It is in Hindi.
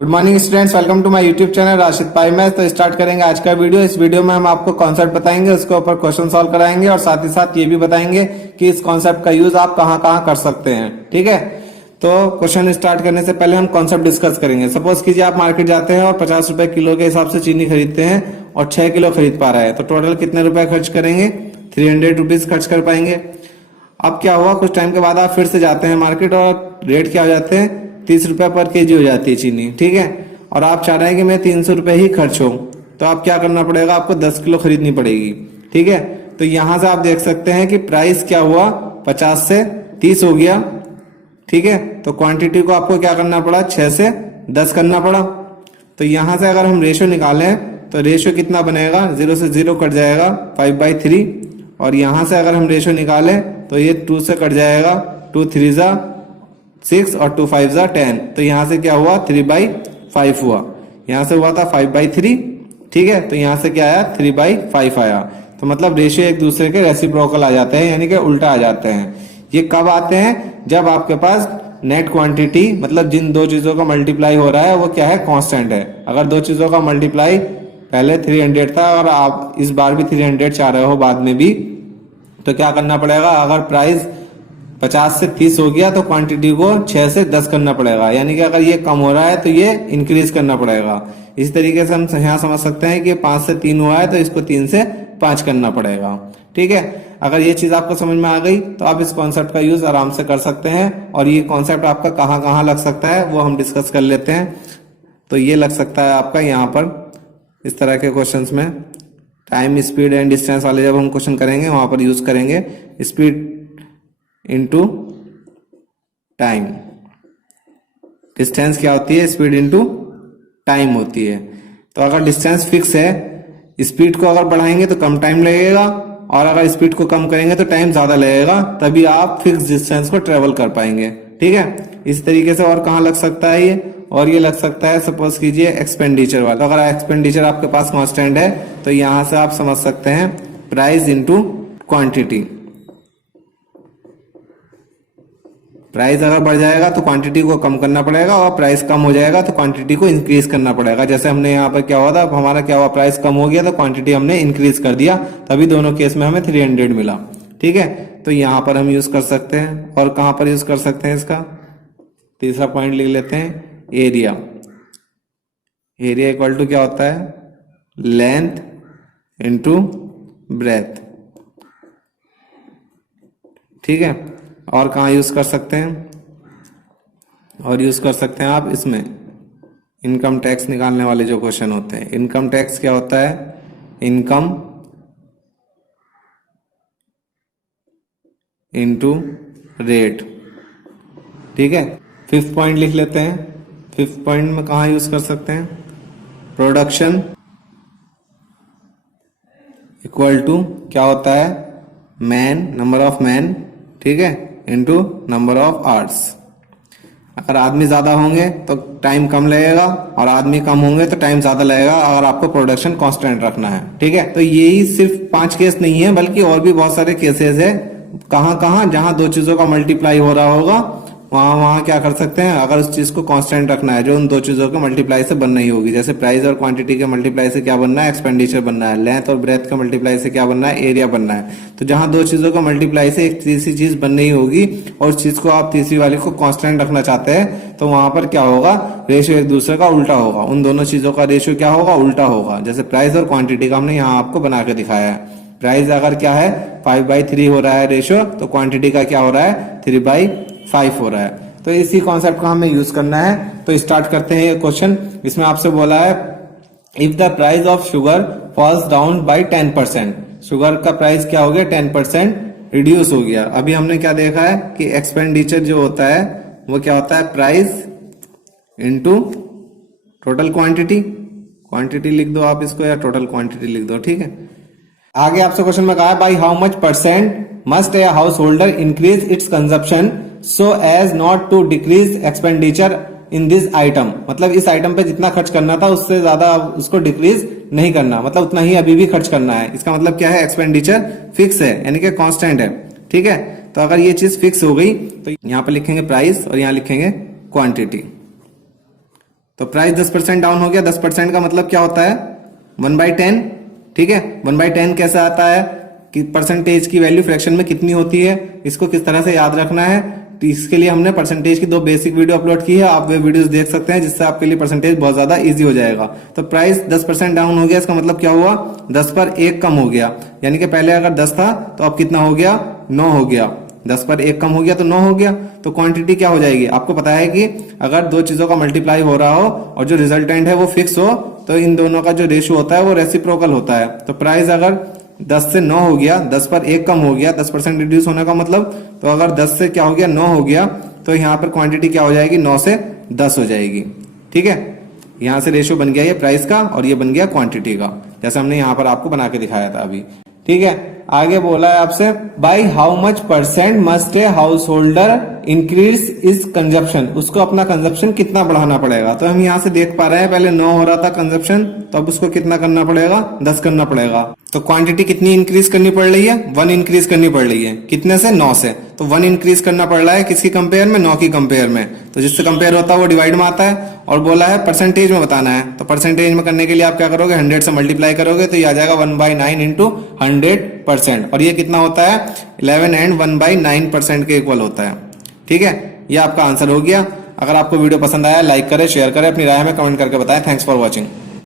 Good morning students, welcome to my YouTube channel Rashid pi maths. तो स्टार्ट करेंगे आज का वीडियो। इस वीडियो में हम आपको कॉन्सेप्ट बताएंगे, उसके ऊपर क्वेश्चन सॉल्व कराएंगे और साथ ही साथ ये भी बताएंगे कि इस कॉन्सेप्ट का यूज आप कहाँ कहाँ कर सकते हैं। ठीक है, तो क्वेश्चन स्टार्ट करने से पहले हम कॉन्सेप्ट डिस्कस करेंगे। सपोज कीजिए आप मार्केट जाते हैं और 50 रुपए किलो के हिसाब से चीनी खरीदते हैं और 6 किलो खरीद पा रहे हैं, तो टोटल कितने रुपए खर्च करेंगे? 300 रुपीज खर्च कर पाएंगे। अब क्या हुआ, कुछ टाइम के बाद आप फिर से जाते हैं मार्केट और रेट क्या हो जाते हैं, 30 रुपए पर केजी हो जाती है चीनी। ठीक है, और आप चाह रहे हैं कि मैं 300 रुपए ही खर्च हो, तो आप क्या करना पड़ेगा, आपको 10 किलो खरीदनी पड़ेगी। ठीक है, तो यहां से आप देख सकते हैं कि प्राइस क्या हुआ, 50 से 30 हो गया। ठीक है, तो क्वांटिटी को आपको क्या करना पड़ा, 6 से 10 करना पड़ा। तो यहां से अगर हम रेशियो निकालें तो रेशियो कितना बनेगा, 0 से 0 कट जाएगा, 5/3। और यहां से अगर हम रेशियो निकालें तो ये 2 से कट जाएगा, 2 3 जा 6 और 2 5 जा 10। तो यहां से क्या हुआ, 3/5 हुआ। यहां से हुआ था 5/3। ठीक है, तो यहां से क्या आया, 3/5 आया। तो मतलब रेशियो एक दूसरे के रेसिप्रोकल आ जाते हैं, यानी कि उल्टा आ जाते हैं। ये कब आते हैं, जब आपके पास नेट क्वांटिटी, मतलब जिन दो चीजों का मल्टीप्लाई हो रहा है वो क्या है, कांस्टेंट है। अगर दो चीजों का मल्टीप्लाई पहले 300 था और आप इस बार भी 300 चाह रहे हो बाद में भी, तो क्या करना पड़ेगा, अगर प्राइस 50 से 30 हो गया तो क्वांटिटी को 6 से 10 करना पड़ेगा। यानी कि अगर ये कम हो रहा है तो ये इंक्रीज करना पड़ेगा। इस तरीके से हम यहाँ समझ सकते हैं कि 5 से 3 हुआ है तो इसको 3 से 5 करना पड़ेगा। ठीक है, अगर ये चीज आपको समझ में आ गई तो आप इस कॉन्सेप्ट का यूज आराम से कर सकते हैं। और ये कॉन्सेप्ट आपका कहाँ कहाँ लग सकता है वो हम डिस्कस कर लेते हैं। तो ये लग सकता है आपका यहाँ पर इस तरह के क्वेश्चंस में, टाइम, स्पीड एंड डिस्टेंस वाले जब हम क्वेश्चन करेंगे वहां पर यूज करेंगे स्पीड इनटू टाइम। डिस्टेंस क्या होती है, स्पीड इनटू टाइम होती है। तो अगर डिस्टेंस फिक्स है, स्पीड को अगर बढ़ाएंगे तो कम टाइम लगेगा, और अगर स्पीड को कम करेंगे तो टाइम ज्यादा लगेगा, तभी आप फिक्स डिस्टेंस को ट्रेवल कर पाएंगे। ठीक है, इस तरीके से और कहाँ लग सकता है ये, और ये लग सकता है सपोज कीजिए एक्सपेंडिचर वाला। अगर एक्सपेंडिचर आपके पास कांस्टेंट है तो यहां से आप समझ सकते हैं प्राइस इनटू क्वांटिटी। प्राइस अगर बढ़ जाएगा तो क्वांटिटी को कम करना पड़ेगा, और प्राइस कम हो जाएगा तो क्वांटिटी को इंक्रीज करना पड़ेगा। जैसे हमने यहाँ पर क्या हुआ था, हमारा क्या हुआ, प्राइस कम हो गया तो क्वांटिटी हमने इंक्रीज कर दिया, तभी दोनों केस में हमें 300 मिला। ठीक है, तो यहाँ पर हम यूज कर सकते हैं। और कहां पर यूज कर सकते हैं इसका, तीसरा पॉइंट लिख लेते हैं, एरिया। एरिया इक्वल टू क्या होता है, लेंथ इंटू ब्रेथ। ठीक है, और कहाँ यूज कर सकते हैं, और यूज कर सकते हैं आप इसमें इनकम टैक्स निकालने वाले जो क्वेश्चन होते हैं। इनकम टैक्स क्या होता है, इनकम इनटू रेट। ठीक है, फिफ्थ पॉइंट लिख लेते हैं। फिफ्थ पॉइंट में कहाँ यूज कर सकते हैं, प्रोडक्शन इक्वल टू क्या होता है, मैन, नंबर ऑफ मैन, ठीक है, इनटू नंबर ऑफ आवर्स। अगर आदमी ज्यादा होंगे तो टाइम कम लगेगा, और आदमी कम होंगे तो टाइम ज्यादा लगेगा, अगर आपको प्रोडक्शन कांस्टेंट रखना है। ठीक है, तो यही सिर्फ 5 केस नहीं है, बल्कि और भी बहुत सारे केसेस है। कहाँ कहाँ, जहां दो चीजों का मल्टीप्लाई हो रहा होगा वहां वहां क्या कर सकते हैं, अगर उस चीज को कांस्टेंट रखना है जो उन दो चीजों के मल्टीप्लाई से बन रही होगी। जैसे प्राइस और क्वांटिटी के मल्टीप्लाई से क्या बनना है, एक्सपेंडिचर बनना है। लेंथ और ब्रेथ के मल्टीप्लाई से क्या बनना है, एरिया बनना है। तो जहां दो चीजों का मल्टीप्लाई से एक तीसरी चीज बन रही होगी और उस चीज को आप तीसरी वाली को कांस्टेंट रखना चाहते हैं, तो वहां पर क्या होगा, रेशियो एक दूसरे का उल्टा होगा। उन दोनों चीजों का रेशियो क्या होगा, उल्टा होगा। जैसे प्राइस और क्वांटिटी का हमने यहाँ आपको बना के दिखाया है। प्राइस अगर क्या है 5/3 हो रहा है रेशियो, तो क्वांटिटी का क्या हो रहा है, 3/5 हो रहा है। तो इसी कॉन्सेप्ट का हमें यूज करना है। तो स्टार्ट करते हैं ये क्वेश्चन। इसमें आपसे बोला है, if the price of sugar falls down by 10%, sugar का प्राइस क्या हो गया, 10% रिड्यूस हो गया। अभी हमने क्या देखा है कि एक्सपेंडिचर जो होता है वो क्या होता है, price into total quantity. Quantity लिख दो आप इसको, या टोटल क्वांटिटी लिख दो। ठीक है, आगे आपसे क्वेश्चन में कहा है, by how much percent must a householder increase its consumption so as not to decrease expenditure in this item. मतलब इस आइटम पे जितना खर्च करना था उससे ज्यादा उसको डिक्रीज नहीं करना, मतलब उतना ही अभी भी खर्च करना है। इसका मतलब क्या है, एक्सपेंडिचर फिक्स है, यानी कि कांस्टेंट है। ठीक है, तो अगर ये चीज फिक्स हो गई तो यहाँ पे लिखेंगे प्राइस और यहाँ लिखेंगे क्वांटिटी। तो प्राइस 10% डाउन हो गया। 10% का मतलब क्या होता है? 1/10। ठीक है, 1/10 कैसे आता है कि परसेंटेज की वैल्यू फ्रैक्शन में कितनी होती है, इसको किस तरह से याद रखना है। तो इसके लिए हमने परसेंटेज की 2 बेसिक वीडियो अपलोड की है, आप वे वीडियोस देख सकते हैं, जिससे आपके लिए परसेंटेज बहुत ज्यादा इजी हो जाएगा। तो प्राइस 10% डाउन हो गया, इसका मतलब क्या हुआ? 10 पर 1 कम हो गया, यानी कि पहले अगर 10 था तो अब कितना हो गया? 9 हो गया। 10 पर 1 कम हो गया तो 9 हो गया। तो क्वांटिटी क्या हो जाएगी? आपको पता है कि अगर 2 चीजों का मल्टीप्लाई हो रहा हो और जो रिजल्टेंट है वो फिक्स हो, तो इन दोनों का जो रेशियो होता है वो रेसिप्रोकल होता है। तो प्राइस अगर 10 से 9 हो गया, 10 पर 1 कम हो गया, 10% रिड्यूस होने का मतलब, तो अगर 10 से क्या हो गया? 9 हो गया, तो यहाँ पर क्वांटिटी क्या हो जाएगी? 9 से 10 हो जाएगी। ठीक है, यहां से रेशियो बन गया ये प्राइस का और ये बन गया क्वांटिटी का, जैसे हमने यहाँ पर आपको बना के दिखाया था अभी। ठीक है, आगे बोला है आपसे, by how much percent must a householder increase is consumption. उसको अपना कंजप्शन कितना बढ़ाना पड़ेगा? तो हम यहाँ से देख पा रहे हैं पहले 9 हो रहा था कंजप्शन, तो अब उसको कितना करना पड़ेगा? 10 करना पड़ेगा। तो क्वांटिटी कितनी इंक्रीज करनी पड़ रही है? 1 इंक्रीज करनी पड़ रही है। कितने से? 9 से। तो 1 इंक्रीज करना पड़ रहा है किसकी कंपेयर में? 9 की कंपेयर में। तो जिससे कंपेयर होता है वो डिवाइड में आता है, और बोला है परसेंटेज में बताना है। तो परसेंटेज में करने के लिए आप क्या करोगे? 100 से मल्टीप्लाई करोगे तो ये आ जाएगा 1/9 इंटू 100%, और ये कितना होता है? 11 एंड 1/9% के इक्वल होता है। ठीक है, ये आपका आंसर हो गया। अगर आपको वीडियो पसंद आया लाइक करें, शेयर करें, अपनी राय में कमेंट करके बताएं। Thanks for watching.